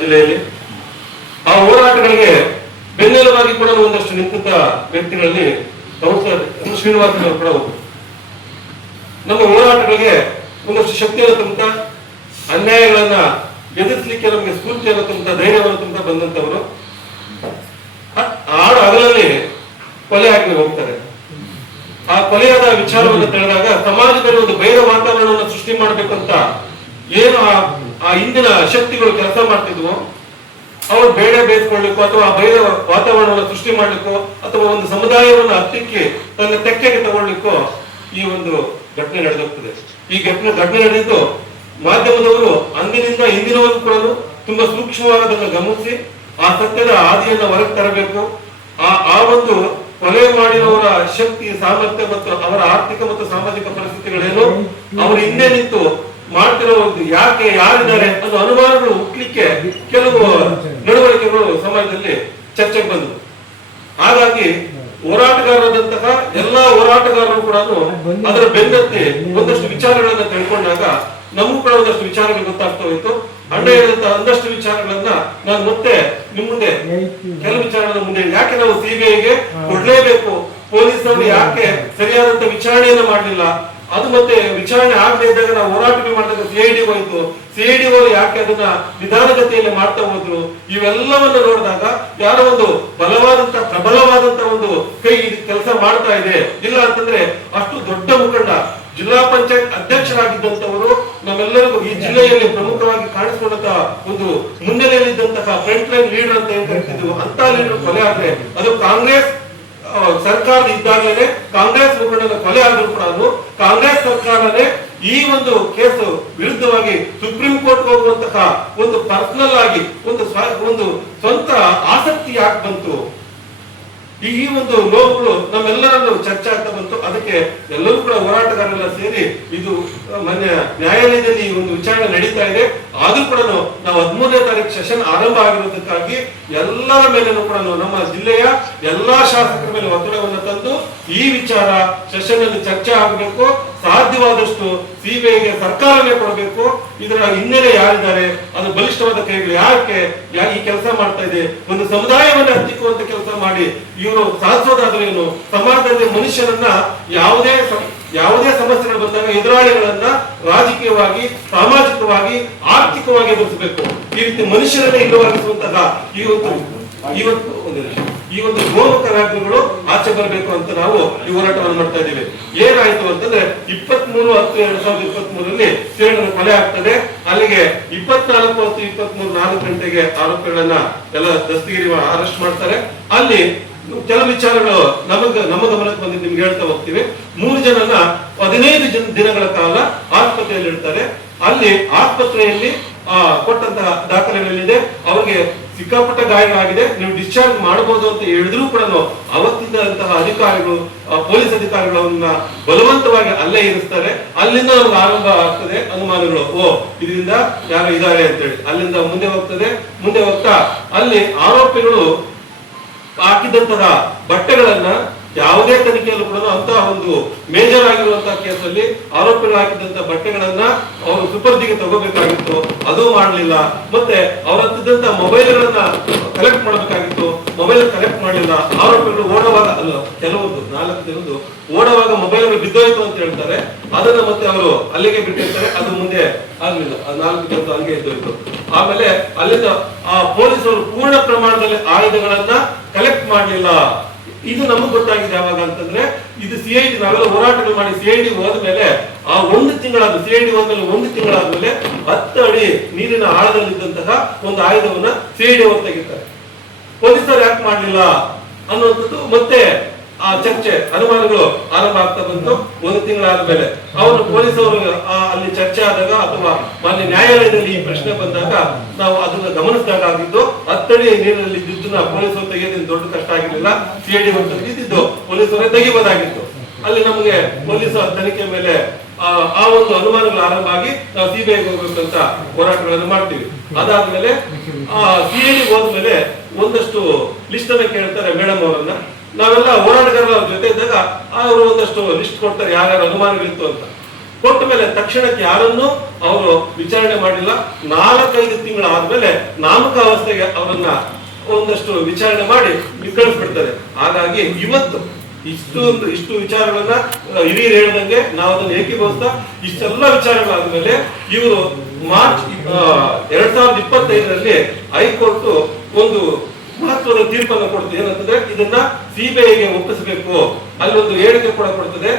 ಜಿಲ್ಲೆಯಲ್ಲಿ ಆ ಹೋರಾಟಗಳಿಗೆ ಬೆನ್ನೆಲುಬಾಗಿ ಕೂಡ ಒಂದಷ್ಟು ನಿಂತ ವ್ಯಕ್ತಿಗಳಲ್ಲಿ ಕೌನ್ಸಿಲರ್ ಶ್ರೀನಿವಾಸ್ ಅವರು ಕೂಡ ಒಬ್ಬರು. ನಮ್ಮ ಹೋರಾಟಗಳಿಗೆ ಒಂದಷ್ಟು ಶಕ್ತಿಯನ್ನು ತುಂಬುತ್ತಾ ಅನ್ಯಾಯಗಳನ್ನ ಎದುರಿಸಲಿಕ್ಕೆ ನಮಗೆ ಸ್ಫೂರ್ತಿಯನ್ನು ತುಂಬುತ್ತಾ ಧೈರ್ಯವನ್ನು ತುಂಬುತ್ತಾ ಬಂದಂತವರು ಆಡು ಹಗಲಲ್ಲಿ ಕೊಲೆ ಆಗಿ ಹೋಗ್ತಾರೆ. ಆ ಕೊಲೆಯಾದ ವಿಚಾರವನ್ನು ತಿಳಿದಾಗ ಸಮಾಜದಲ್ಲಿ ಒಂದು ಭಯದ ವಾತಾವರಣವನ್ನು ಸೃಷ್ಟಿ ಮಾಡಬೇಕು ಅಂತ ಏನು ಆ ಹಿಂದಿನ ಶಕ್ತಿಗಳು ಕೆಲಸ ಮಾಡ್ತಿದ್ವು, ಅವರು ಬೇಡ ಬೇಯಿಸ್ಕೊಳ್ಳಿಕ್ಕೋ ಅಥವಾ ಆ ಭಯದ ವಾತಾವರಣವನ್ನು ಸೃಷ್ಟಿ ಮಾಡ್ಲಿಕ್ಕೋ ಅಥವಾ ಒಂದು ಸಮುದಾಯವನ್ನು ಹತ್ತಿಕ್ಕಿ ತನ್ನ ತೆಕ್ಕೆಗೆ ತಗೊಳ್ಳಿಕ್ಕೋ ಈ ಒಂದು ಘಟನೆ ನಡೆದೋಗ್ತದೆ. ಈ ಘಟನೆ ನಡೆದಿದ್ದು ಮಾಧ್ಯಮದವರು ಅಂದಿನಿಂದ ಇಂದಿನವರೆಗೂ ಕೂಡ ತುಂಬಾ ಸೂಕ್ಷ್ಮವಾದನ್ನು ಗಮನಿಸಿ ಆ ಸತ್ಯದ ಹಾದಿಯನ್ನು ಹೊರಗೆ ತರಬೇಕು. ಆ ಒಂದು ಕೊಲೆ ಮಾಡಿದವರ ಶಕ್ತಿ, ಸಾಮರ್ಥ್ಯ ಮತ್ತು ಅವರ ಆರ್ಥಿಕ ಮತ್ತು ಸಾಮಾಜಿಕ ಪರಿಸ್ಥಿತಿಗಳೇನು, ಅವರು ಹಿಂದೆ ನಿಂತು ಮಾಡ್ತಿರೋ ಒಂದು ಯಾಕೆ ಯಾರಿದ್ದಾರೆ ಅನ್ನೋ ಅನುಮಾನಗಳು ಹುಟ್ಟಲಿಕ್ಕೆ ಕೆಲವು ನಡವಳಿಕೆಗಳು ಸಮಾಜದಲ್ಲಿ ಚರ್ಚೆಗೆ ಬಂದವು. ಹಾಗಾಗಿ ಹೋರಾಟಗಾರರಾದಂತಹ ಎಲ್ಲಾ ಹೋರಾಟಗಾರರು ಕೂಡ ಅದರ ಬೆನ್ನತ್ತಿ ಒಂದಷ್ಟು ವಿಚಾರಗಳನ್ನ ತಿಳ್ಕೊಂಡಾಗ ನಮಗೂ ಕೂಡ ಒಂದಷ್ಟು ವಿಚಾರಗಳು ಗೊತ್ತಾಗ್ತಾ ಹೋಯ್ತು. ಅಣ್ಣ ಹೇಳಿದಂತಹ ಒಂದಷ್ಟು ವಿಚಾರಗಳನ್ನ ನಾನು ಮತ್ತೆ ನಿಮ್ ಮುಂದೆ ಕೆಲವು ವಿಚಾರಗಳನ್ನ ಮುಂದೆ ಯಾಕೆ ನಾವು ಸಿಬಿಐಗೆ ಕೊಡ್ಲೇಬೇಕು, ಪೊಲೀಸರು ಯಾಕೆ ಸರಿಯಾದಂತ ವಿಚಾರಣೆಯನ್ನ ಮಾಡಲಿಲ್ಲ, ಅದು ಮತ್ತೆ ವಿಚಾರಣೆ ಆಗದೆ ಇದ್ದಾಗ ನಾವು ಹೋರಾಟಗಳು ಮಾಡಿದಾಗ ಸಿಐಡಿ ಹೋಯ್ತು, ಸಿಐಡಿ ಅವರು ಯಾಕೆ ಅದನ್ನ ನಿಧಾನಗತಿಯಲ್ಲಿ ಮಾಡ್ತಾ ಹೋದ್ರು, ಇವೆಲ್ಲವನ್ನ ನೋಡಿದಾಗ ಯಾರೋ ಒಂದು ಪ್ರಬಲವಾದಂತ ಒಂದು ಕೈ ಕೆಲಸ ಮಾಡ್ತಾ ಇದೆ. ಇಲ್ಲ ಅಂತಂದ್ರೆ ಅಷ್ಟು ದೊಡ್ಡ ಮುಖಂಡ ಜಿಲ್ಲಾ ಪಂಚಾಯತ್ ಅಧ್ಯಕ್ಷರಾಗಿದ್ದಂತವರು, ನಮ್ಮೆಲ್ಲರಿಗೂ ಈ ಜಿಲ್ಲೆಯಲ್ಲಿ ಪ್ರಮುಖವಾಗಿ ಕಾಣಿಸಿಕೊಂಡಂತಹ ಒಂದು ಮುನ್ನೆಲೆಯಲ್ಲಿದ್ದಂತಹ ಫ್ರಂಟ್ ಲೈನ್ ಲೀಡರ್ ಅಂತ ಏನ್ ಕರಿತಿದ್ವು ಅಂತ ಲೀಡರ್ ಕೊಲೆ ಆದ್ರೆ ಅದು ಕಾಂಗ್ರೆಸ್ ಸರ್ಕಾರ ಇದ್ದಾಗಲೇ ಕಾಂಗ್ರೆಸ್ ಮುಖಂಡನ ಕೊಲೆ ಆದ್ರೂ ಕೂಡ ಕಾಂಗ್ರೆಸ್ ಸರ್ಕಾರನೇ ಈ ಒಂದು ಕೇಸು ವಿರುದ್ಧವಾಗಿ ಸುಪ್ರೀಂ ಕೋರ್ಟ್ ಹೋಗುವಂತಹ ಒಂದು ಪರ್ಸನಲ್ ಆಗಿ ಒಂದು ಸ್ವಂತ ಆಸಕ್ತಿ ಯಾಕೆ ಬಂತು, ಈ ಒಂದು ನೋವುಗಳು ನಮ್ಮೆಲ್ಲರಲ್ಲೂ ಚರ್ಚೆ ಆಗ್ತಾ ಬಂತು. ಅದಕ್ಕೆ ಎಲ್ಲರೂ ಕೂಡ ಹೋರಾಟಗಾರರೆಲ್ಲ ಸೇರಿ ಇದು ಮೊನ್ನೆ ನ್ಯಾಯಾಲಯದಲ್ಲಿ ಈ ಒಂದು ವಿಚಾರಣೆ ನಡೀತಾ ಇದೆ. ಆದ್ರೂ ಕೂಡ ನಾವು 13ನೇ ತಾರೀಕು ಸೆಷನ್ ಆರಂಭ ಆಗಿರೋದಕ್ಕಾಗಿ ಎಲ್ಲರ ಮೇಲೇನೂ ಕೂಡ ನಮ್ಮ ಜಿಲ್ಲೆಯ ಎಲ್ಲಾ ಶಾಸಕರ ಮೇಲೆ ಒತ್ತಡವನ್ನು ತಂದು ಈ ವಿಚಾರ ಸೆಷನ್ ಅಲ್ಲಿ ಚರ್ಚೆ ಆಗಬೇಕು. ಸಾಧ್ಯವಾದಷ್ಟು ಸಿಬಿಐಗೆ ಸರ್ಕಾರವೇ ಕೊಡಬೇಕು. ಇದರ ಹಿನ್ನೆಲೆ ಯಾರಿದ್ದಾರೆ, ಅದು ಬಲಿಷ್ಠವಾದ ಕೈಗಳು ಯಾಕೆ ಈ ಕೆಲಸ ಮಾಡ್ತಾ ಇದೆ, ಒಂದು ಸಮುದಾಯವನ್ನು ಹತ್ತಿಕ್ಕುವಂತ ಕೆಲಸ ಮಾಡಿ ಇವರು ಸಾಧಿಸೋದಾದ್ರೇನು, ಸಮಾಜದಲ್ಲಿ ಮನುಷ್ಯನನ್ನ ಯಾವುದೇ ಸಮಸ್ಯೆಗಳು ಬಂದಾಗ ಎದುರಾಳಿಗಳನ್ನ ರಾಜಕೀಯವಾಗಿ, ಸಾಮಾಜಿಕವಾಗಿ, ಆರ್ಥಿಕವಾಗಿ ಎದುರಿಸಬೇಕು. ಈ ರೀತಿ ಮನುಷ್ಯರನ್ನೇ ಇಲ್ಲವಾಗಿಸುವಂತಹ ಈ ಒಂದು ಗೋಮುಖ ರಾಜ್ಯಗಳು ಆಚೆ ಬರಬೇಕು ಅಂತ ನಾವು ಈ ಹೋರಾಟವನ್ನು ಮಾಡ್ತಾ ಇದ್ದೀವಿ. ಏನಾಯ್ತು ಅಂತಂದ್ರೆ 23/10/2023 ಸೇಡನ್ನು ಕೊಲೆ ಆಗ್ತದೆ. ಅಲ್ಲಿಗೆ 24/10/23 4 ಗಂಟೆಗೆ ಆರೋಪಿಗಳನ್ನ ಎಲ್ಲ ದಸ್ತಗಿರಿ ಅರೆಸ್ಟ್ ಮಾಡ್ತಾರೆ. ಅಲ್ಲಿ ಕೆಲವು ವಿಚಾರಗಳು ನಮ್ಮ ಗಮನಕ್ಕೆ ಬಂದಿದ್ದು ನಿಮ್ಗೆ ಹೇಳ್ತಾ ಹೋಗ್ತೀವಿ. 3 ಜನನ 15 ದಿನಗಳ ಕಾಲ ಆಸ್ಪತ್ರೆಯಲ್ಲಿ ಇಡ್ತಾರೆ. ಅಲ್ಲಿ ಆಸ್ಪತ್ರೆಯಲ್ಲಿ ಕೊಟ್ಟಂತಹ ದಾಖಲೆಗಳೇನಿದೆ, ಅವರಿಗೆ ಸಿಕ್ಕಾಪಟ್ಟ ಗಾಯಗಳಾಗಿದೆ, ನೀವು ಡಿಸ್ಚಾರ್ಜ್ ಮಾಡಬಹುದು ಅಂತ ಹೇಳಿದ್ರು ಕೂಡ ಅವತ್ತಿದ್ದಂತಹ ಅಧಿಕಾರಿಗಳು, ಪೊಲೀಸ್ ಅಧಿಕಾರಿಗಳನ್ನ ಬಲವಂತವಾಗಿ ಅಲ್ಲೇ ಇರಿಸ್ತಾರೆ. ಅಲ್ಲಿಂದ ನಮ್ಗೆ ಆರಂಭ ಆಗ್ತದೆ ಅನುಮಾನಗಳು, ಇದರಿಂದ ಯಾರು ಇದ್ದಾರೆ ಅಂತೇಳಿ. ಅಲ್ಲಿಂದ ಮುಂದೆ ಹೋಗ್ತಾ ಅಲ್ಲಿ ಆರೋಪಿಗಳು ಹಾಕಿದಂತಹ ಬಟ್ಟೆಗಳನ್ನ ಯಾವುದೇ ತನಿಖೆಯಲ್ಲೂ ಕೂಡ ಅಂತಹ ಒಂದು ಮೇಜರ್ ಆಗಿರುವಂತಹ ಕೇಸಲ್ಲಿ ಆರೋಪಿಗಳು ಹಾಕಿದಂತಹ ಬಟ್ಟೆಗಳನ್ನ ಅವರು ಸುಪರ್ದಿಗೆ ತಗೋಬೇಕಾಗಿತ್ತು, ಅದು ಮಾಡಲಿಲ್ಲ. ಮತ್ತೆ ಅವ್ರ ಹತ್ತಿದ್ದಂತಹ ಮೊಬೈಲ್ಗಳನ್ನ ಕಲೆಕ್ಟ್ ಮಾಡಬೇಕಾಗಿತ್ತು, ಮೊಬೈಲ್ ಕಲೆಕ್ಟ್ ಮಾಡಲಿಲ್ಲ. ಆರೋಪಿಗಳು ಓಡುವಾಗ ಕೆಲವೊಂದು 4 ಜನದ್ದು ಓಡುವಾಗ ಮೊಬೈಲ್ ಬಿದ್ದೋಯ್ತು ಅಂತ ಹೇಳ್ತಾರೆ. ಅದನ್ನ ಮತ್ತೆ ಅವರು ಅಲ್ಲಿಗೆ ಬಿಟ್ಟಿರ್ತಾರೆ, ಅದು ಮುಂದೆ ಆಗ್ಲಿಲ್ಲ. 4 ಜನದ್ದು ಹಂಗೆ ಇದ್ದೋಯ್ತು. ಆಮೇಲೆ ಅಲ್ಲಿಂದ ಪೊಲೀಸರು ಪೂರ್ಣ ಪ್ರಮಾಣದಲ್ಲಿ ಆಯುಧಗಳನ್ನ ಕಲೆಕ್ಟ್ ಮಾಡಲಿಲ್ಲ. ಇದು ನಮಗ್ ಗೊತ್ತಾಗಿದೆ ಯಾವಾಗ ಅಂತಂದ್ರೆ, ಇದು ಸಿಐಡಿ ನಾವೆಲ್ಲ ಹೋರಾಟಗಳು ಮಾಡಿ ಸಿಐಡಿ ಹೋದ್ಮೇಲೆ ಆ 1 ತಿಂಗಳಾದ ಸಿಐಡಿ ಹೋದ್ಮೇಲೆ 1 ತಿಂಗಳಾದ್ಮೇಲೆ 10 ಅಡಿ ನೀರಿನ ಆಳದಲ್ಲಿದ್ದಂತಹ ಒಂದು ಆಯುಧವನ್ನ ಸಿಐಡಿ ಅವರು ತೆಗಿತಾರೆ. ಪೊಲೀಸರು ಯಾಕೆ ಮಾಡ್ಲಿಲ್ಲ ಅನ್ನುವಂಥದ್ದು ಮತ್ತೆ ಆ ಚರ್ಚೆ, ಅನುಮಾನಗಳು ಆರಂಭ ಆಗ್ತಾ ಬಂತು. 1 ತಿಂಗಳಾದ್ಮೇಲೆ ಅವರು ಪೊಲೀಸರು ಅಲ್ಲಿ ಚರ್ಚೆ ಆದಾಗ ಅಥವಾ ಮಾನ್ಯ ನ್ಯಾಯಾಲಯದಲ್ಲಿ ಈ ಪ್ರಶ್ನೆ ಬಂದಾಗ ನಾವು ಅದನ್ನ ಗಮನಿಸಿದಾಗ ಆಗಿದ್ದು 10 ಅಡಿ ನೀರಿನಲ್ಲಿ ಇದ್ದಿದ್ದನ್ನ ಪೊಲೀಸರು ತೆಗೆಯೋದೇನು ದೊಡ್ಡ ಕಷ್ಟ ಆಗಿರ್ಲಿಲ್ಲ. ಸಿಐಡಿ ಅವರು ತೆಗೆದಿದ್ದು ಪೊಲೀಸರೇ ತೆಗಿಬೋದಾಗಿತ್ತು. ಅಲ್ಲಿ ನಮಗೆ ಪೊಲೀಸ್ ತನಿಖೆ ಮೇಲೆ ಆ ಒಂದು ಅನುಮಾನಗಳು ಆರಂಭ ಆಗಿ ನಾವು ಸಿಬಿಐಗೆ ಹೋಗ್ಬೇಕಂತ ಹೋರಾಟಗಳನ್ನು ಮಾಡ್ತೀವಿ. ಅದಾದ್ಮೇಲೆ ಸಿಐಡಿ ಹೋದ್ಮೇಲೆ ಒಂದಷ್ಟು ಲಿಸ್ಟ್ ಅನ್ನ ಕೇಳ್ತಾರೆ ಮೇಡಮ್ ಅವರನ್ನ. ನಾವೆಲ್ಲ ಹೋರಾಟಗಾರರ ಜೊತೆ ಇದ್ದಾಗ ಅವರು ಒಂದಷ್ಟು ಲಿಸ್ಟ್ ಕೊಡ್ತಾರೆ ಯಾರ್ಯಾರು ಅನುಮಾನಗಳಿತ್ತು ಅಂತ. ಕೊಟ್ಟ ಮೇಲೆ ತಕ್ಷಣಕ್ಕೆ ಯಾರನ್ನು ಅವರು ವಿಚಾರಣೆ ಮಾಡಿಲ್ಲ. 4-5 ತಿಂಗಳಾದ್ಮೇಲೆ ನಾಮಕಾವಸ್ಥೆಗೆ ಅವರನ್ನ ಒಂದಷ್ಟು ವಿಚಾರಣೆ ಮಾಡಿ ಕಳಿಸ್ಬಿಡ್ತಾರೆ. ಹಾಗಾಗಿ ಇವತ್ತು ಇಷ್ಟು ವಿಚಾರಗಳನ್ನ ಹಿರಿಯರು ಹೇಳ್ದಂಗೆ ನಾವು ಅದನ್ನು ಏಕೀಭವಿಸ್ತಾ ಇಷ್ಟೆಲ್ಲ ವಿಚಾರಗಳಾದ್ಮೇಲೆ ಇವರು ಮಾರ್ಚ್ 2025ರಲ್ಲಿ ಹೈಕೋರ್ಟ್ ಒಂದು ಮಹತ್ವದ ತೀರ್ಪನ್ನು ಕೊಡ್ತದೆ. ಏನಂತಂದ್ರೆ ಇದನ್ನ ಸಿಬಿಐಗೆ ಒಪ್ಪಿಸಬೇಕು. ಅಲ್ಲೊಂದು ಹೇಳಿಕೆ ಕೂಡ ಕೊಡ್ತದೆ.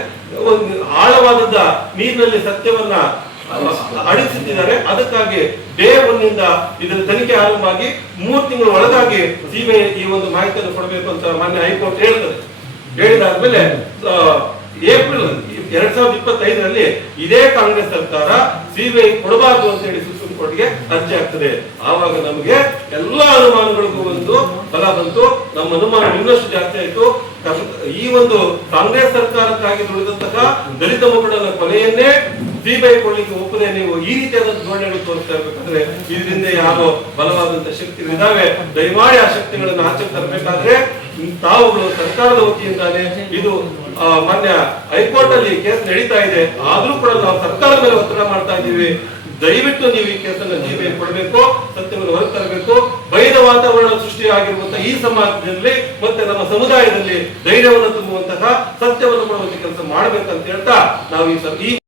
ಒಂದು ಆಳವಾದ ನೀರಿನಲ್ಲಿ ಸತ್ಯವನ್ನ ಅಡಿಸುತ್ತಿದ್ದಾರೆ. ಅದಕ್ಕಾಗಿ ಡೇ 1 ನಿಂದ ಇದರ ತನಿಖೆ ಆರಂಭವಾಗಿ 3 ತಿಂಗಳ ಒಳಗಾಗಿ ಸಿಬಿಐ ಈ ಒಂದು ಮಾಹಿತಿಯನ್ನು ಕೊಡಬೇಕು ಅಂತ ಮಾನ್ಯ ಹೈಕೋರ್ಟ್ ಹೇಳ್ತದೆ. ಹೇಳಿದಾದ್ಮೇಲೆ ಏಪ್ರಿಲ್ 2025ರಲ್ಲಿ ಇದೇ ಕಾಂಗ್ರೆಸ್ ಸರ್ಕಾರ ಸಿಬಿಐ ಕೊಡಬಾರದು ಅಂತ ಹೇಳಿ ಸುಪ್ರೀಂ ಕೋರ್ಟ್ಗೆ ಅರ್ಜಿ ಆಗ್ತದೆ. ಆವಾಗ ನಮಗೆ ಎಲ್ಲಾ ಅನುಮಾನಗಳಿಗೂ ಒಂದು ಫಲ ಬಂತು. ನಮ್ಮ ಅನುಮಾನ ಇನ್ನಷ್ಟು ಜಾಸ್ತಿ ಆಯ್ತು. ಈ ಒಂದು ಕಾಂಗ್ರೆಸ್ ಸರ್ಕಾರಕ್ಕಾಗಿ ದುಡಿದಂತಹ ದಲಿತ ಮಕ್ಕಳ ಕೊಲೆಯನ್ನೇ ಸಿಬಿಐ ಕೊಡ್ಲಿಕ್ಕೆ ಒಪ್ಪದೆ ನೀವು ಈ ರೀತಿಯಾದ ಧೋರಣೆಗಳು ತೋರಿಸ್ತಾ ಇರ್ಬೇಕಂದ್ರೆ ಇದರಿಂದ ಯಾರೋ ಬಲವಾದಂತಹ ಶಕ್ತಿಗಳಿದಾವೆ. ದಯಮಾಡಿ ಆ ಶಕ್ತಿಗಳನ್ನು ಆಚೆ ತರಬೇಕಾದ್ರೆ ತಾವುಗಳು ಸರ್ಕಾರದ ವತಿಯಿಂದಾನೆ ಇದು ಮಾನ್ಯ ಹೈಕೋರ್ಟ್ ಅಲ್ಲಿ ಕೇಸ್ ನಡೀತಾ ಇದೆ. ಆದ್ರೂ ಕೂಡ ನಾವು ಸರ್ಕಾರದ ಮೇಲೆ ಒತ್ತಡ ಮಾಡ್ತಾ ಇದ್ದೀವಿ. ದಯವಿಟ್ಟು ನೀವು ಈ ಕೇಸನ್ನು ಸಿಬಿಐ ಕೊಡಬೇಕು, ಸತ್ಯವನ್ನು ಹೊರ ತರಬೇಕು. ಭಯದ ವಾತಾವರಣ ಸೃಷ್ಟಿಯಾಗಿರುವಂತಹ ಈ ಸಮಾಜದಲ್ಲಿ ಮತ್ತೆ ನಮ್ಮ ಸಮುದಾಯದಲ್ಲಿ ಧೈರ್ಯವನ್ನು ತುಂಬುವಂತಹ ಸತ್ಯವನ್ನು ಕೊಡುವಂತಹ ಕೆಲಸ ಮಾಡಬೇಕಂತ ಹೇಳ್ತಾ ನಾವು ಈ